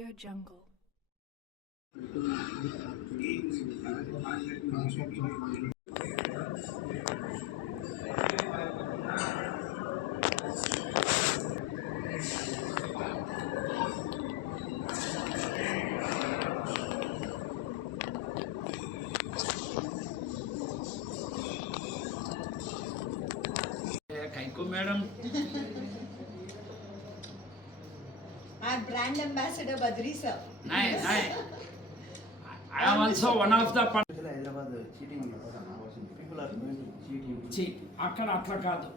AudioJungle. Kaiko madam. Our brand ambassador Badri sir. Nice. I am also one of the people are going to cheat. అక్కడ అట్లా కాదు,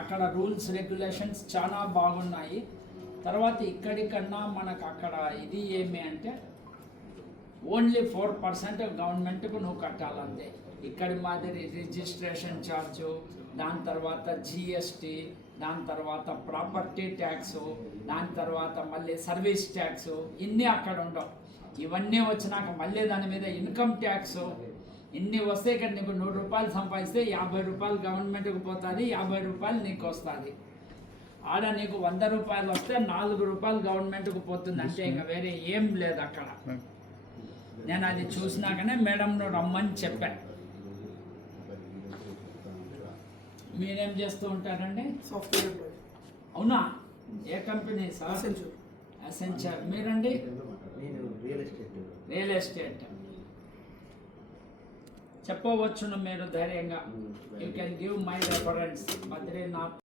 అక్కడ rules regulations చాలా బాగున్నాయి. తర్వాత ఇక్కడికన్నా మనకు అక్కడ ఇది ఏమి అంటే ఓన్లీ 4% గవర్నమెంట్కు నువ్వు కట్టాలంతే. ఇక్కడి మాదిరి రిజిస్ట్రేషన్ ఛార్జు, దాని తర్వాత జిఎస్టీ, దాని తర్వాత ప్రాపర్టీ ట్యాక్సు, దాని తర్వాత మళ్ళీ సర్వీస్ ట్యాక్సు, ఇన్ని అక్కడ ఉండవు. ఇవన్నీ వచ్చినాక మళ్ళీ దాని మీద ఇన్కమ్ ట్యాక్సు ఇన్ని వస్తే ఇక్కడ నీకు 100 రూపాయలు సంపాదిస్తే 50 రూపాయలు గవర్నమెంట్కి పోతుంది, 50 రూపాయలు నీకు వస్తుంది. ఆడ నీకు 100 రూపాయలు వస్తే 4 రూపాయలు గవర్నమెంట్కి పోతుంది. అంటే ఇంకా వేరే ఏం లేదు అక్కడ. నేను అది చూసినాకనే మేడంను రమ్మని చెప్పాను. మీరేం చేస్తూ ఉంటారండి? Software employee. అవునా? ఏ కంపెనీ సార్? అసెంచర్. మీరండి? Real estate. చెప్పవచ్చును మీరు ధైర్యంగా. You can give my reference. Badrinath